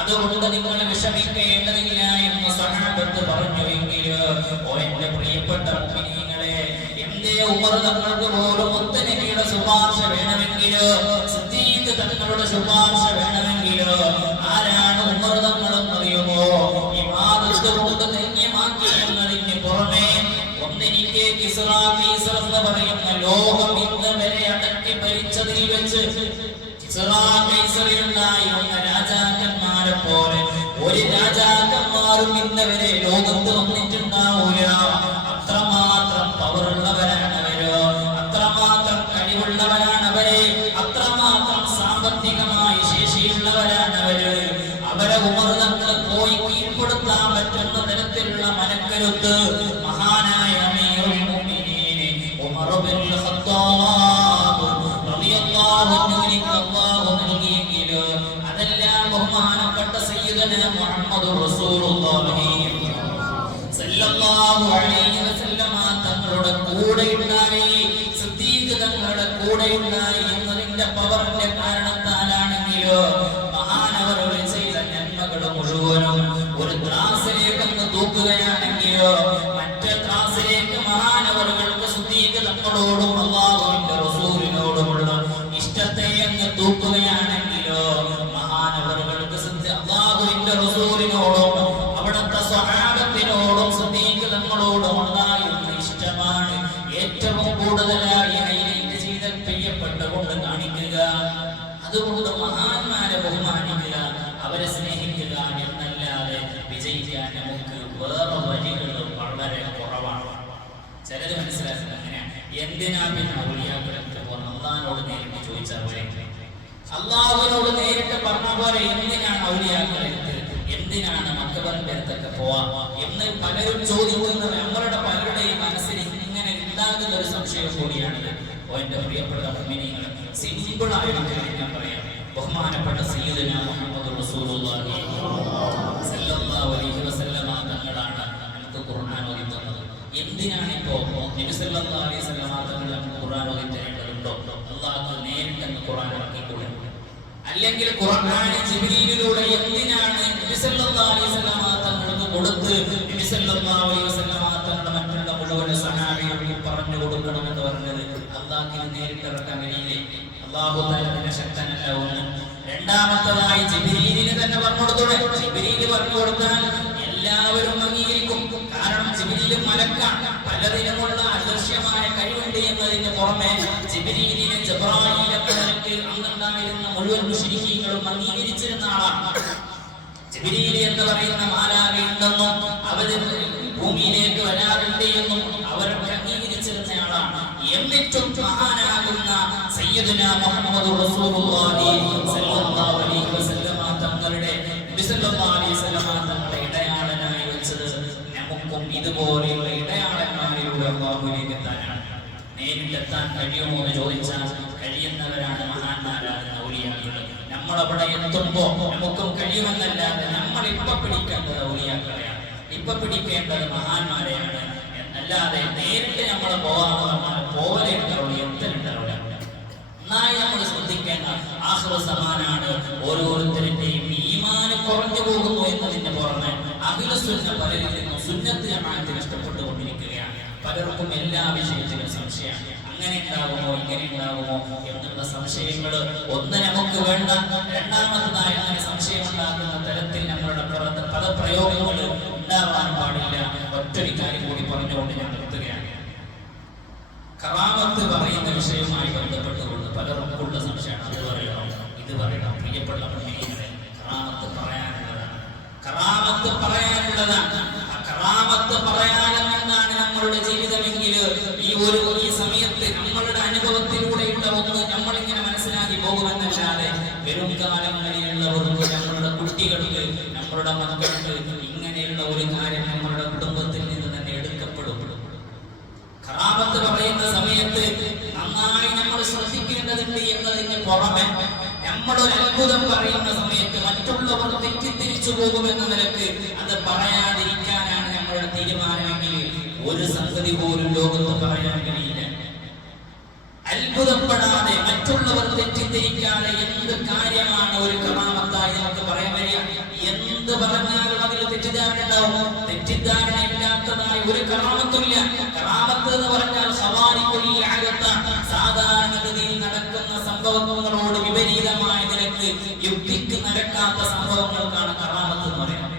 അതുകൊണ്ട് നിങ്ങൾ വിഷമിക്കേണ്ടതില്ല എന്ന് സഹാബത്ത് പറഞ്ഞുവെങ്കിൽ, ഓ എന്റെ പ്രിയപ്പെട്ട മുഅ്മിനീങ്ങളെ, എന്റെ ഉമർ തങ്ങൾക്ക് പോലും മുത്തനബിയുടെ ശുപാർശ വേണമെങ്കിൽ, സിദ്ദീഖ് തങ്ങളുടെ ശുപാർശ വേണമെങ്കിൽ, ആരാണ് ഉമർ തങ്ങളെന്ന് അറിയുമോ? ഇബാദത്ത് കൊണ്ട് ധന്യമാക്കി എന്നതിന് പുറമെ ഒന്നെനിക്ക് കിസ്റാ കൈസർ എന്ന് പറയുന്ന ലോകം ഇന്ന് വരെ അടക്കി ഭരിച്ചതിൽ വെച്ച് കിസ്റാ കൈസറിലുണ്ടായിരുന്ന രാജാക്കന്മാരെ പോലെ ഒരു രാജാക്കന്മാരും ഇന്ന് വരെ ലോകത്ത് വന്നിട്ടുണ്ടാവൂല. അത്രമാത്രം പവറുള്ളവരാണവര്, അത്രമാത്രം കഴിവുള്ളവരാണവര്, അത്രമാത്രം സാമ്പത്തികമായി ശേഷിയുള്ളവരാണവര്. അവരെ ഉമർ തങ്ങൾ പോയി കീഴ്പ്പെടുത്താൻ പറ്റുന്ന തരത്തിലുള്ള മനക്കരുത്ത് മഹാനായ അമീറുൽ മുഅ്മിനീൻ ഉമർ ഇബ്നുൽ ഖത്താബ് റളിയല്ലാഹു അൻഹുവിന് അല്ലാഹു നൽകിയെങ്കിൽ, അതെല്ലാം ബഹുമാനപ്പെട്ട സയ്യിദുനാ മുഹമ്മദുർ റസൂലുള്ളാഹി സ്വല്ലല്ലാഹു അലൈഹി വസല്ലമ തങ്ങളുടെ കൂടെ ഉണ്ടായി, സിദ്ദീഖ് തങ്ങളുടെ കൂടെ ഉണ്ടായി എന്നതിന്റെ പവറിന്റെ കാരണത്താലാണെങ്കിലോ മഹാനവറുകൾ ചെയ്ത നന്മകൾ മുഴുവനും ഒരു ത്രാസിലേക്ക് തൂക്കുകയാണെങ്കിലോ മറ്റേ ത്രാസിലേക്ക് മഹാനവറുകൾക്ക് സിദ്ദീഖ് തങ്ങളോടും അല്ലാഹുവിന്റെ റസൂലിനോടുമുള്ള ഇഷ്ടത്തെ അങ്ങ് തൂക്കുകയാണെങ്കിലോ മഹാനവറുകൾക്ക് അല്ലാഹുവിന്റെ റസൂലിനോടും അവിടുത്തെ സ്വഹാബത്തിനോടും സിദ്ദീഖ് തങ്ങളോടും ഉണ്ടായിരുന്ന ഇഷ്ടമാണ് ഏറ്റവും കൂടുതലായി ഹൈലൈറ്റ് ചെയ്യപ്പെട്ടുകൊണ്ട് കാണിക്കുക. അതുകൊണ്ട് മഹാന്മാരെ ബഹുമാനിക്കുക, അവരെ സ്നേഹിക്കുക എന്നല്ലാതെ വിജയിക്കാൻ നമുക്ക് വേറെ വഴികൾ വളരെ കുറവാണ്. ചിലര് മനസ്സിലാക്കുന്നത് അങ്ങനെയാണ്. എന്തിനാ പിന്നെ ഔലിയാക്കളെടുത്ത് പോകുന്നത്? അള്ളാഹിനോട് നേരിട്ട് ചോദിച്ചാൽ പോലെ, അള്ളാഹുവിനോട് നേരിട്ട് പറഞ്ഞ പോലെ എന്തിനാണ് ഔലിയാക്കളെടുത്ത്, എന്തിനാണ് മക്കബറിന്റെ അടുത്തൊക്കെ പോവാ എന്ന് പലരും ചോദിക്കുന്നത് നമ്മളുടെ പലരുടെയും മനസ്സിൽ ഇങ്ങനെ ഉണ്ടാകുന്ന ഒരു സംശയം കൂടിയാണ്. എന്റെ പ്രിയപ്പെട്ട മുഅ്മിനീങ്ങളെ, സിമ്പിൾ ആയിട്ട് ഞാൻ പറയാം. ബഹുമാനപ്പെട്ട സയ്യിദുനാ മുഹമ്മദ് റസൂലുള്ളാഹി സ്വല്ലല്ലാഹു അലൈഹി വസല്ലമ തങ്ങളാണ് നമുക്ക് ഖുർആൻ ഓതി തന്നത്. എന്തിനാണ് ഇപ്പോ നബി സല്ലല്ലാഹു അലൈഹി വസല്ലമ തങ്ങൾ നമുക്ക് ഖുർആൻ ഓതി തരേണ്ടതുണ്ടോ? അല്ലാഹു നേരിട്ട് ഖുർആൻ ഇറക്കിക്കൂടെ? അല്ലെങ്കിൽ ഖുർആൻ ജിബ്രീലിലൂടെ എന്തിനാണ് നബി സല്ലല്ലാഹു അലൈഹി വസല്ലമ തങ്ങൾക്ക് കൊടുത്ത് നബി സല്ലല്ലാഹു അലൈഹി വസല്ലമ തങ്ങളുടെ മറ്റുള്ള മുഴുവൻ സഹാബികൾക്കും പറഞ്ഞു കൊടുക്കണമെന്ന് പറഞ്ഞത്? അല്ലാഹുവിന് നേരിട്ട് ഇറക്കാൻ കഴിയില്ലേ? അല്ലാഹു തആല ശക്തനല്ല. ഒന്ന്. രണ്ടാമത്തേതായി ജിബ്രീലിന് തന്നെ പറഞ്ഞു കൊടുത്തോടെ. ജിബ്രീല് പറഞ്ഞു കൊടുത്താൽ എല്ലാവരും അംഗീകരിക്കും. കാരണം ജിബ്രീല് മലക്കാണ്, പലതിനുമുള്ള അദൃശ്യമായ കഴിവുണ്ട് എന്നതിന് പുറമെ ജിബ്രീലിനെ ജബ്രായീൽ അന്നുണ്ടായിരുന്ന മുഴുവൻ മുശ്രിക്കീങ്ങളും അംഗീകരിച്ചിരുന്ന ആളാണ്. ജിബ്രീൽ എന്ന് പറയുന്ന മാലാഖയുണ്ടെന്നും അവർ ഭൂമിയിലേക്ക് വരാറുണ്ട് എന്നും അവരൊക്കെ അംഗീകരിച്ചിരുന്നയാളാണ്. എന്നിട്ടും മഹാനാകുന്ന സയ്യിദുനാ മുഹമ്മദ് റസൂലുള്ളാഹി സ്വല്ലല്ലാഹു അലൈഹി വസല്ലമ തങ്ങളുടെ ഇടയാളനായി വെച്ചത് നമുക്കും ഇതുപോലെയുള്ള ഇടയാളന്മാരിലൂടെ അല്ലാഹുവിലേക്ക് എത്താനാണ്. നേരിട്ടെത്താൻ കഴിയുമോ എന്ന് ചോദിച്ചാൽ കഴിയുന്നവരാണ് മഹാന്മാരാകുന്ന ഔലിയാക്കൾ. നമ്മളവിടെ എത്തുമ്പോൾ നമുക്കും കഴിയുമെന്നല്ലാതെ നമ്മൾ ഇപ്പൊ പിടിക്കേണ്ടത് ഔലിയാക്കളെയാണ്, ഇപ്പൊ പിടിക്കേണ്ടത് മഹാന്മാരെയാണ്. അല്ലാതെ നേരിട്ട് നമ്മൾ പോവലെ ഉണ്ടാവുള്ളൂ, എത്തലുണ്ടാവില്ല. നന്നായി നമ്മൾ ശ്രദ്ധിക്കേണ്ട ആഖിറു സമാനാണ്. ഓരോരുത്തരുടെയും ഈമാൻ കുറഞ്ഞു പോകുന്നു എന്നതിന്റെ പുറമെ അഹ്ലുസുന്ന പലരിൽ നിന്നും സുന്നത്ത് ജമാഅത്ത് നഷ്ടപ്പെട്ടുകൊണ്ടിരിക്കുകയാണ്. പലർക്കും എല്ലാ വിഷയത്തിലും സംശയമാണ്. അങ്ങനെ ഉണ്ടാകുമോ ഇങ്ങനെ ഉണ്ടാകുമോ എന്നുള്ള സംശയങ്ങൾ ഒന്ന് നമുക്ക് വേണ്ട. രണ്ടാമതായി അങ്ങനെ സംശയം ഉണ്ടാക്കുന്ന തരത്തിൽ നമ്മളുടെ പദപ്രയോഗങ്ങൾ ഉണ്ടാവാൻ പാടില്ല. ഒറ്റൊരു കാര്യം കൂടി പറഞ്ഞുകൊണ്ട് ഞാൻ നിർത്തുകയാണ്. കറാമത്ത് പറയുന്ന വിഷയവുമായി ബന്ധപ്പെട്ടുകൊണ്ട് പലർക്കുള്ള സംശയമാണ്. അത് പറയണം ഇത് പറയണം. പ്രിയപ്പെട്ട മുഅ്മിനീങ്ങളെ, കറാമത്ത് പറയാനുള്ളതാണ്, കറാമത്ത് പറയാനുള്ളതാണ്. ആ കറാമത്ത് പറയാനെന്നാണ് നമ്മളുടെ ജീവിതമെങ്കിൽ ഈ സമയത്ത് നമ്മളുടെ അനുഭവത്തിലൂടെയുള്ള ഒന്ന് നമ്മളിങ്ങനെ മനസ്സിലാക്കി പോകുമെന്നല്ലാതെ വരും കാലങ്ങളിലുള്ളവർക്ക്, നമ്മളുടെ കുട്ടികൾക്ക്, നമ്മളുടെ മക്കൾക്ക് ഇങ്ങനെയുള്ള ഒരു കാര്യം നമ്മളുടെ കുടുംബത്തിൽ നിന്ന് തന്നെ എടുക്കപ്പെടും. കറാമത്ത് പറയുന്ന സമയത്ത് നന്നായി നമ്മൾ ശ്രദ്ധിക്കേണ്ടതുണ്ട് എന്നതിന് പുറമെ നമ്മളൊരു അത്ഭുതം പറയുന്ന സമയത്ത് മറ്റുള്ളവർ തെറ്റിദ്ധരിച്ചു പോകുമെന്ന നിലക്ക് അത് പറയാതിരിക്കാനാണ് നമ്മളുടെ തീരുമാനമെങ്കിൽ ഒരു സംഗതി പോലും ലോകത്ത് പറയാൻ കഴിയില്ല. അത്ഭുതപ്പെടാതെ മറ്റുള്ളവർ തെറ്റിദ്ധരിക്കാതെ എന്ത് കാര്യമാണ് ഒരു കറാമത്തായി നമുക്ക് പറയാൻ കഴിയുക? എന്ത് പറഞ്ഞാലും അതിൽ തെറ്റിദ്ധാരണ ഉണ്ടാവും. തെറ്റിദ്ധാരണ ഇല്ലാത്തതായി ഒരു കറാമത്തുമില്ല. കറാമത്ത് എന്ന് പറഞ്ഞാൽ സാധാരണഗതിയിൽ നടക്കുന്ന സംഭവങ്ങളോട് വിപരീതമായ നിലക്ക് യുക്തിക്ക് നടക്കാത്ത സംഭവങ്ങൾക്കാണ് കറാമത്ത് എന്ന് പറയുന്നത്.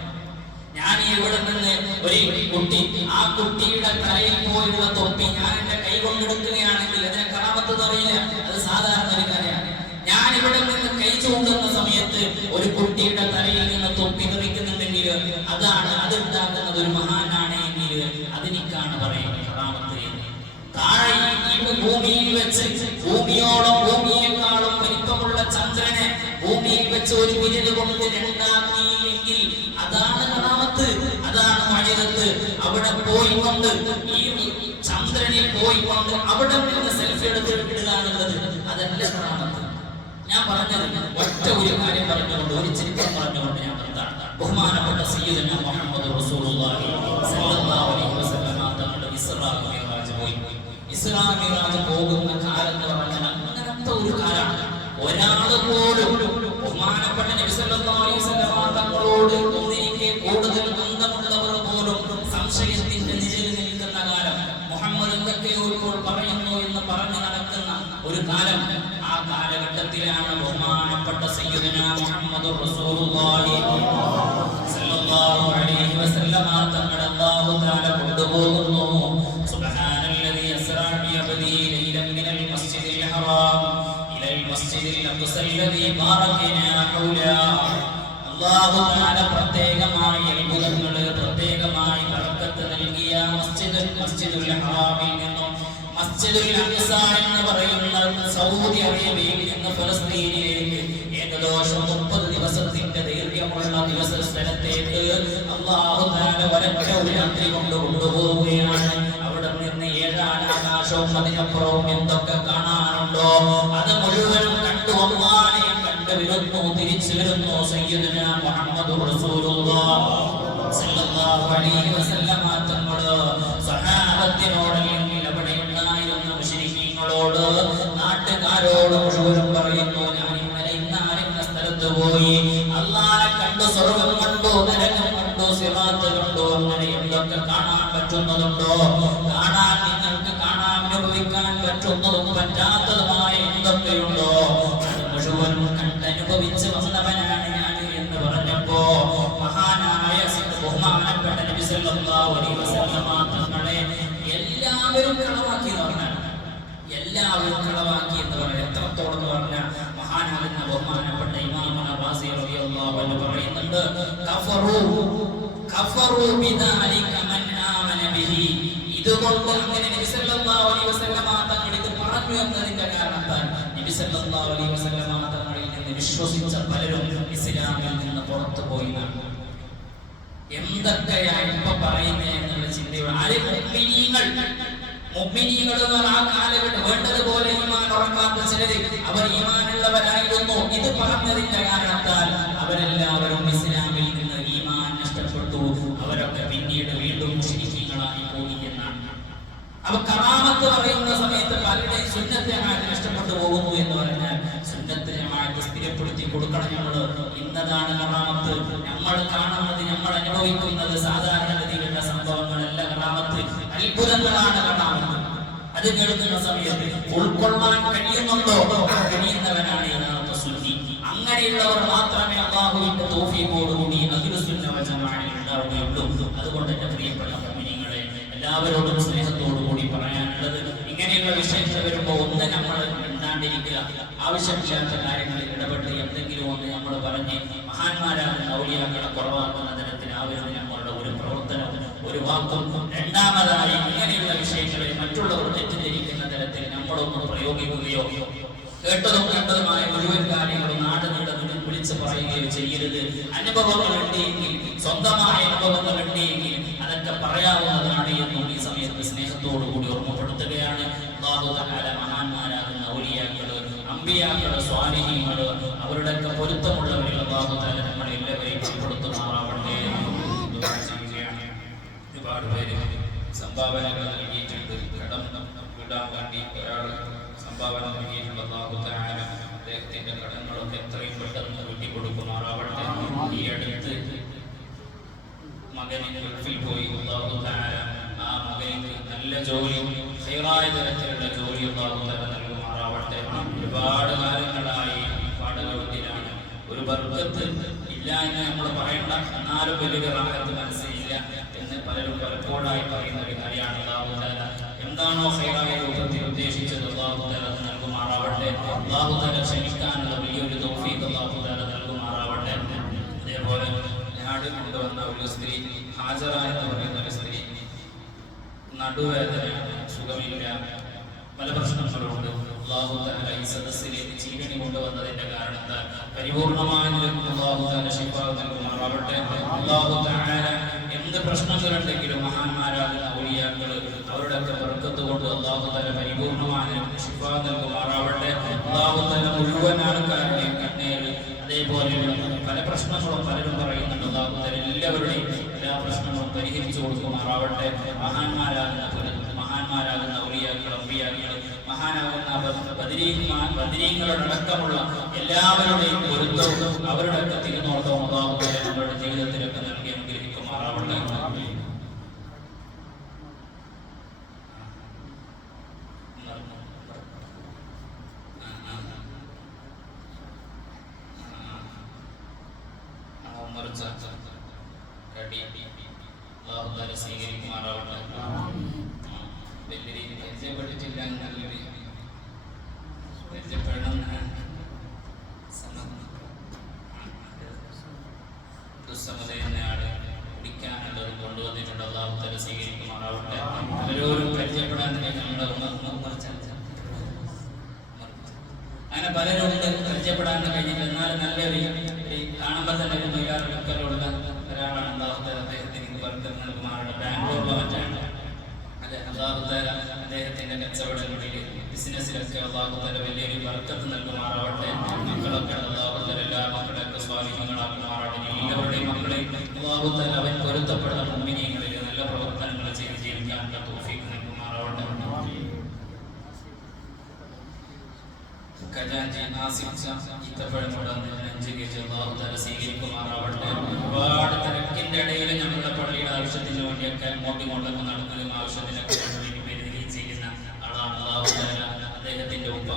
ഞാൻ ഇവിടെ നിന്ന് ഒരു കുട്ടി, ആ കുട്ടിയുടെ തലയിൽ പോയുള്ള തൊപ്പി ഞാൻ എന്റെ കൈ കൊണ്ടെടുക്കുകയാണെങ്കിൽ അതിനെ കറാമത്ത് എന്ന് പറയില്ല, അത് സാധാരണ ഒരു കാര്യമാണ്. ഞാൻ ഇവിടെ നിന്ന് കൈ ചൂണ്ടുന്ന സമയത്ത് ഒരു കുട്ടിയുടെ തലയിൽ നിന്ന് തൊപ്പി തെറിക്കുന്നുണ്ടെങ്കിൽ അതുണ്ടാക്കുന്നത് ഒരു മഹാനാണ് എങ്കിൽ അതിനിക്കാണ് പറയുന്നത് കറാമത്ത് എന്ന്. താഴെ ഭൂമിയിൽ വെച്ച് ഭൂമിയേക്കാളും വലിപ്പമുള്ള ചന്ദ്രനെ ഭൂമിയിൽ വെച്ച് ഒരു വിരല് കൊണ്ട് രണ്ടാക്കിയില്ലെങ്കിൽ അതാണ് കറാമത്ത്, അതാണ് മഴയത്ത്. അവിടെ പോയിക്കൊണ്ട് ഈ ചന്ദ്രനിൽ പോയിക്കൊണ്ട് അവിടെ നിന്ന് സെൽഫി എടുത്ത് ഇടുകയാണുള്ളത്, അതല്ല കറാമത്ത്. ഞാൻ പറഞ്ഞത് ഒറ്റ ഒരു കാര്യം പറഞ്ഞുകൊണ്ട്, ഒരു ചരിത്രം പറഞ്ഞുകൊണ്ട് ഞാൻ നിർത്താം. ബഹുമാനപ്പെട്ട സയ്യിദുനാ മുഹമ്മദ് റസൂലുള്ളാഹി സ്വല്ലല്ലാഹു അലൈഹി വസല്ലം തങ്ങളുടെ ഇസ്റാ മിഅ്റാജ് പോയി. ഇസ്റാ മിഅ്റാജ് പോകുന്ന കാലം എന്ന് പറഞ്ഞാൽ അങ്ങനത്തെ ഒരു കാലമാണ്. ഒരാൾ പോലും ബഹുമാനപ്പെട്ട നബി സല്ലല്ലാഹു അലൈഹി വസല്ലം തങ്ങളോട് ഒന്നിരിക്കെ കൂടുതൽ ബന്ധമുള്ളവർ പോലും സംശയത്തിന്റെ നിഴലിൽ നിൽക്കുന്ന കാലം. മുഹമ്മദ് എന്തൊക്കെയോ ഇപ്പോൾ പറയുന്നു എന്ന് പറഞ്ഞു നടക്കുന്ന ഒരു കാലം. ആ കാലഘട്ടത്തിലാണ് ബഹുമാനപ്പെട്ട സയ്യിദുനാ മുഹമ്മദ് റസൂലുള്ളാഹി സ്വല്ലല്ലാഹു അലൈഹി വസല്ലം തങ്ങൾ അല്ലാഹു തആല കൊണ്ടുപോകുന്നു. സുബ്ഹാനല്ലദീ അസ്റാ ബിഅബ്ദിഹി ലൈലൻ മിനൽ മസ്ജിദിൽ ഹറാം ഇലൽ മസ്ജിദിൽ അഖ്സല്ലദീ ബാറകനാ ഹൗലാ. അല്ലാഹു തആല പ്രത്യേകമായി അത്ഭുതങ്ങൾ, പ്രത്യേകമായി ബറക്കത്ത് നൽകിയ മസ്ജിദുൽ ഹറാമിൽ നിന്നും മസ്ജിദുൽ അഖ്സ എന്ന് പറയുന്ന സൗദി അറേബ്യയിൽ നിന്ന് ഫലസ്തീനിലേക്ക് ഏകദേശം 30 ദിവസത്തിന്റെ ദൈർഘ്യമുള്ള സ്ഥലത്തേക്ക് അല്ലാഹു തആല ഒരൊറ്റ ഒരു രാത്രി കൊണ്ട് കൊണ്ടുപോവുകയാണ്. അവിടെ നിന്ന് 7 ആകാശവും അതിനപ്പുറവും എന്തൊക്കെ കാണാനുണ്ടോ അത് മുഴുവനും കണ്ടു അല്ലാഹുവിനെ കണ്ടുവരുന്നു, തിരിച്ചു വരുന്നു. സയ്യിദുനാ മുഹമ്മദ് റസൂലുള്ളാഹി സ്വല്ലല്ലാഹു അലൈഹി വസല്ലം തങ്ങൾ സ്വഹാബത്തിനോടല്ലെങ്കിൽ അവിടെ ഉണ്ടായിരുന്ന മുശ്രിക്കീങ്ങളോട്, നാട്ടുകാരോട് മുഴുവനും പറയുന്നു, ഞാൻ ഇന്നലെ ഇന്നാലിന്ന സ്ഥലത്ത് പോയി അല്ലാഹുവിനെ കണ്ടു, സ്വർഗ്ഗം കണ്ടു, നരകം കണ്ടു, സിറാത്ത് കണ്ടു. അങ്ങനെ എന്തൊക്കെ കാണാൻ പറ്റുന്നതുണ്ടോ, നിങ്ങൾക്ക് കാണാൻ അനുഭവിക്കാൻ പറ്റുന്നതും പറ്റാത്തതുമായ എന്തൊക്കെയുണ്ടോ അത് മുഴുവനും കണ്ടനുഭവിച്ച് വന്നവനാണ് ഞാൻ എന്ന് പറഞ്ഞപ്പോ മഹാനായ ബഹുമാനപ്പെട്ട നബി സല്ലല്ലാഹു അലൈഹി വസല്ലം തങ്ങളെ എല്ലാവരും കളവാക്കി എന്ന് പറഞ്ഞാൽ, എല്ലാവരും കളവാക്കി എന്ന് പറഞ്ഞാൽ എത്രത്തോളം എന്ന് പറഞ്ഞാൽ മഹാനാകുന്ന ബഹുമാനപ്പെട്ട ഇമാം റാസി റളിയല്ലാഹു അൻഹു പറയുന്ന പറയുന്നുണ്ട് കഫറു ബിദാലിക മൻ ആമന ബിഹി. ഇതുകൊണ്ട് അങ്ങനെ നബി സല്ലല്ലാഹു അലൈഹി വസല്ലമ തങ്ങൾ ഇത് പറഞ്ഞു എന്നതിന്റെ കാരണത്താൽ നബി സല്ലല്ലാഹു അലൈഹി വസല്ലമ തങ്ങളിൽ നിന്ന് വിശ്വസിച്ച പലരും ഇസ്ലാമിൽ നിന്ന് പുറത്തു പോയി. എന്തൊക്കെയാണ് ഇപ്പൊ പറയുന്നത് എന്നുള്ള ചിന്തയോടെ മുഅ്മിനീങ്ങൾ ആ കാലഘട്ടം വേണ്ടതുപോലെ ഈമാൻ ഉറക്കാത്ത ചിലര് അവർ ഈമാനുള്ളവരായിരുന്നു. ഇത് പറഞ്ഞതിന്റെ കാരണത്താൽ അവരെല്ലാവരും ഇസ്ലാമിൽ നിന്ന് ഈമാൻ നഷ്ടപ്പെട്ടു. അവരൊക്കെ പിന്നീട് വീണ്ടും മുശ്രിക്കീങ്ങളായി പോയി എന്നാണ്. അപ്പൊ കറാമത്ത് പറയുന്ന സമയത്ത് പലരുടെയും സുന്നത്ത് ജമാഅത്ത് നഷ്ടപ്പെട്ടു പോകുന്നു എന്ന് പറഞ്ഞാൽ സുന്നത്ത് ജമാഅത്ത് സ്ഥിരപ്പെടുത്തി കൊടുക്കണം. നമ്മള് ഇന്നതാണ് കറാമത്ത്, നമ്മൾ കാണുന്നത്, നമ്മൾ അനുഭവിക്കുന്നത് സാധാരണഗതിയിലുള്ള സംഭവങ്ങളല്ല കറാമത്ത്, അത്ഭുതങ്ങളാണ് കറാമത്ത്. അത് കേൾക്കുന്ന സമയത്ത് ഉൾക്കൊള്ളാൻ കഴിയുന്നുണ്ടോ? കഴിയുന്നവരാണ് യഥാർത്ഥ സുന്നി. അങ്ങനെയുള്ളവർ മാത്രമേ അല്ലാഹുവിന്റെ തൗഫീഖോടുകൂടി അഹ്ലുസുന്ന വൽ ജമാഅയിൽ ഉണ്ടാവുകയുള്ളൂ. അതുകൊണ്ട് എന്റെ പ്രിയപ്പെട്ട മുഅ്മിനീങ്ങളെ, എല്ലാവരോടും സ്നേഹത്തോടുകൂടി പറയാനുള്ളത്, ഇങ്ങനെയുള്ള വിഷയങ്ങൾ വരുമ്പോൾ ഒന്ന് നമ്മൾ മിണ്ടാണ്ടിരിക്കുക. ആവശ്യമില്ലാത്ത കാര്യങ്ങളിൽ ഇടപെട്ട് എന്തെങ്കിലും ഒന്ന് നമ്മൾ പറഞ്ഞ് മഹാന്മാരാകുന്ന ഔലിയാക്കളെ കുറവാക്കുന്ന തരത്തിൽ ആവരുത് നമ്മളുടെ ഒരു പ്രവർത്തനവും ഒരു വാക്കും. രണ്ടാമതായി ഇങ്ങനെയുള്ള വിഷയങ്ങളിൽ മറ്റുള്ളവർ തെറ്റിദ്ധരിക്കുന്ന തരത്തിൽ നമ്മളൊന്നും പ്രയോഗിക്കുകയോ കേട്ടതും കണ്ടതുമായ മുഴുവൻ കാര്യങ്ങളും നാടുനീളത്തിൽ വിളിച്ചു പറയുകയോ ചെയ്യരുത്. അനുഭവങ്ങൾ ഉണ്ടെങ്കിൽ, സ്വന്തമായ അനുഭവങ്ങൾ ഉണ്ടെങ്കിൽ അതൊക്കെ പറയാവുന്നതാണ് എന്നും ഈ സമയത്ത് സ്നേഹത്തോടുകൂടി ഓർമ്മപ്പെടുത്തുകയാണ്. അല്ലാഹു തആല മഹാന്മാരാകുന്ന ഔലിയാക്കള്, അമ്പിയാക്കള്, സ്വാലിഹീങ്ങള്, അവരുടെയൊക്കെ പൊരുത്തമുള്ളവരിൽ അല്ലാഹു തആല നമ്മളെ എല്ലാവരെയും ഉൾപ്പെടുത്തുമാറാവട്ടെ. ഒരുപാട് പേര് സംഭാവനകൾ നൽകിയിട്ടുണ്ട്. കടം വിടാൻ വേണ്ടി ഒരാൾ സംഭാവന നൽകിയിട്ടുള്ള അല്ലാഹു തആല അദ്ദേഹത്തിന്റെ കടങ്ങളൊക്കെ എത്രയും പെട്ടെന്ന് വീട്ടിക്കൊടുക്കുമാറാവട്ടെ. ഈ അടുത്ത് മകന് ഗൾഫിൽ പോയി. അല്ലാഹു തആല ആ മകന് നല്ല ജോലി, ഖൈറായ തരത്തിലുള്ള ജോലി അല്ലാഹു തആല നൽകുമാറാവട്ടെ. ഒരുപാട് കാലങ്ങളായി പാഠകത്തിലാണ്. ഒരു ബർക്കത്ത് ഇല്ല എന്ന് നമ്മൾ പറയണ്ട, എന്നാലും വലിയ റാഹത്ത് മനസ്സിലില്ല എന്ന് പലരും പലപ്പോഴായി പറയുന്ന ഒരു കാര്യമാണ്. അല്ലാഹു തആല എന്താണോ ഖൈറായ രൂപത്തിൽ ഉദ്ദേശിച്ചത് അല്ലാഹു തആല നൽകുമാറാവട്ടെ. അല്ലാഹു തആല ക്ഷമിക്കാനുള്ള വലിയൊരു തൗഫീഖ് അല്ലാഹു തആല നൽകുമാറാവട്ടെ. അതേപോലെ നാട് കൊണ്ടുവന്ന ഒരു സ്ത്രീ, ഹാജറ എന്ന് പറയുന്ന ഒരു സ്ത്രീ, നടുവേദന, സുഖമില്ല, പല പ്രശ്നങ്ങളുണ്ട്. അല്ലാഹു തആല ഈ സദസ്സിലേക്ക് ചീകണി കൊണ്ടുവന്നതിന്റെ കാരണത്താൽ പരിപൂർണമായ നിലയ്ക്ക് അല്ലാഹു തആല ശിഫാ നൽകുമാറാവട്ടെ. അല്ലാഹു തആല എന്ത് പ്രശ്നങ്ങളുണ്ടെങ്കിലും മഹാന്മാരാകുന്ന ഔലിയാക്കള് അവരുടെയൊക്കെ ബർക്കത്ത് കൊണ്ട് അല്ലാഹു തആല പരിപൂർണമായ ശിഫാ നൽകുമാറാവട്ടെ. അല്ലാഹു തആല മുഴുവൻ ആൾക്കാരുടെയും കണ്ണീര്, അതേപോലെയുള്ള പല പ്രശ്നങ്ങളും പലരും പറയുന്നുണ്ട്. അല്ലാഹു തആല എല്ലാവരുടെയും എല്ലാ പ്രശ്നങ്ങളും പരിഹരിച്ചു കൊടുക്കുമാറാവട്ടെ. മഹാന്മാരാകുന്ന ഔലിയാക്കൾ, അമ്പിയാക്കൾ, മഹാനാകുന്ന ബദരീങ്ങളടക്കമുള്ള എല്ലാവരുടെയും പൊരുത്തവും അവരുടെയൊക്കെ തിരുനോട്ടവും അല്ലാഹു തആല നമ്മുടെ ജീവിതത്തിലൊക്കെ നൽകി അനുഗ്രഹിക്കുമാറാവട്ടെ. അല്ലാഹു തആല സ്വീകരിക്കുമാറാവട്ടെ. വലിയ രീതിയിൽ പരിചയപ്പെട്ടിട്ടില്ല, നല്ലൊരു പരിചയപ്പെടണം. ദുസ്സമതയെന്നയാള് കുടിക്കാനുള്ളത് കൊണ്ടുവന്നിട്ടുണ്ട്. അല്ലാഹു തആല സ്വീകരിക്കുമാറാവട്ടെ. പലരോരും പരിചയപ്പെടാൻ അങ്ങനെ പലരുണ്ട്, പരിചയപ്പെടാൻ കഴിഞ്ഞില്ല. എന്നാലും നല്ലൊരു കാണുമ്പോൾ തന്നെ ഒരു മൈകാറുള്ള ഒരാളാണ്. അല്ലാഹു തആല അദ്ദേഹത്തിന് ബർക്കത്ത് നൽകുമാറാവട്ടെ. ബാംഗ്ലൂരിലെ മറ്റാണ് അല്ലാഹു തആല അദ്ദേഹത്തിന്റെ കച്ചവടങ്ങളിൽ, ബിസിനസ്സിലൊക്കെ അല്ലാഹു തആല വലിയൊരു ബർക്കത്ത് നൽകുമാറാവട്ടെ. മക്കളൊക്കെ അല്ലാഹു തആല എല്ലാ മക്കളെയൊക്കെ സ്വാലിഹീങ്ങളാക്കുമാറാവട്ടെ. എല്ലാവരുടെയും മക്കളെ അല്ലാഹു തആല അവൻ പൊരുത്തപ്പെടുന്ന മുഅ്മിനീങ്ങളിൽ നല്ല പ്രവർത്തനങ്ങൾ ചെയ്ത് ജീവിക്കാനുള്ള തൗഫീഖ് നൽകുമാറാവട്ടെ. ഖജാൻജി ആസിഫ് ഈത്തപ്പഴത്തോടെ അല്ലാഹു തആല സ്വീകരിക്കുമാറാവട്ടെ. ഒരുപാട് തിരക്കിന്റെ ഇടയിൽ ഞങ്ങളുടെ പള്ളിയുടെ ആവശ്യത്തിന് വേണ്ടിയൊക്കെ അങ്ങോട്ടും നടക്കുകയും ആവശ്യത്തിനൊക്കെ വേണ്ടി ചെയ്യുന്ന ആളാണ്. അല്ലാഹു തആല അദ്ദേഹത്തിന്റെ ഉപ്പ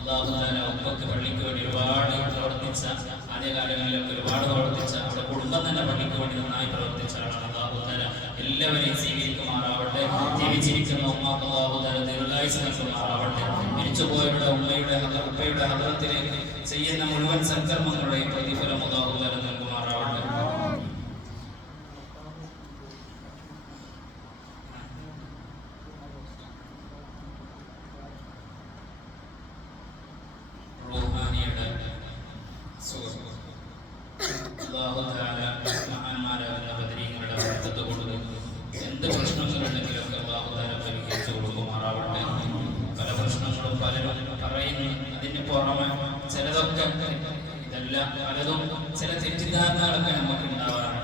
അല്ലാഹു തആല ഉപ്പക്ക് പള്ളിക്ക് വേണ്ടി ഒരുപാട് പ്രവർത്തിച്ച ആദ്യകാലങ്ങളിലൊക്കെ ഒരുപാട് പ്രവർത്തിച്ച അവിടെ കുടുംബം തന്നെ പള്ളിക്ക് വേണ്ടി നന്നായി പ്രവർത്തിച്ച ആളാണ്. അല്ലാഹു തആല എല്ലാവരെയും സ്വീകരിക്കുമാറാവട്ടെ. ജീവിച്ചിരിക്കുന്ന ഉമ്മാക്ക് അല്ലാഹു തആല ദീർഘായുസ്സ് നൽകുമാറാവട്ടെ. മരിച്ചുപോയവരുടെ ഉപ്പയുടെ ഹദ്റത്തിലേക്ക് ചെയ്യുന്ന മുഴുവൻ സൽക്കർമ്മങ്ങളുടെയും പ്രതിഫലം അല്ലാഹു തആല നൽകുമാറാവട്ടെ. റൂഹാനിയുടെ അല്ലാഹു തആല മഹാന്മാരാകുന്ന ബദരീങ്ങളുടെ ബർക്കത്ത് കൊണ്ട് എന്ത് പ്രശ്നങ്ങളുണ്ടെങ്കിലൊക്കെ അല്ലാഹു തആല പരിഹരിച്ചു കൊടുക്കുമാറാവട്ടെ. പല പ്രശ്നങ്ങളും പലരും പറയുന്നു, അതിന് പുറമെ ചിലതൊക്കെ ഇതെല്ലാം പലതും ചില തെറ്റിദ്ധാരണകളൊക്കെ നമുക്ക് ഉണ്ടാവാറുണ്ട്.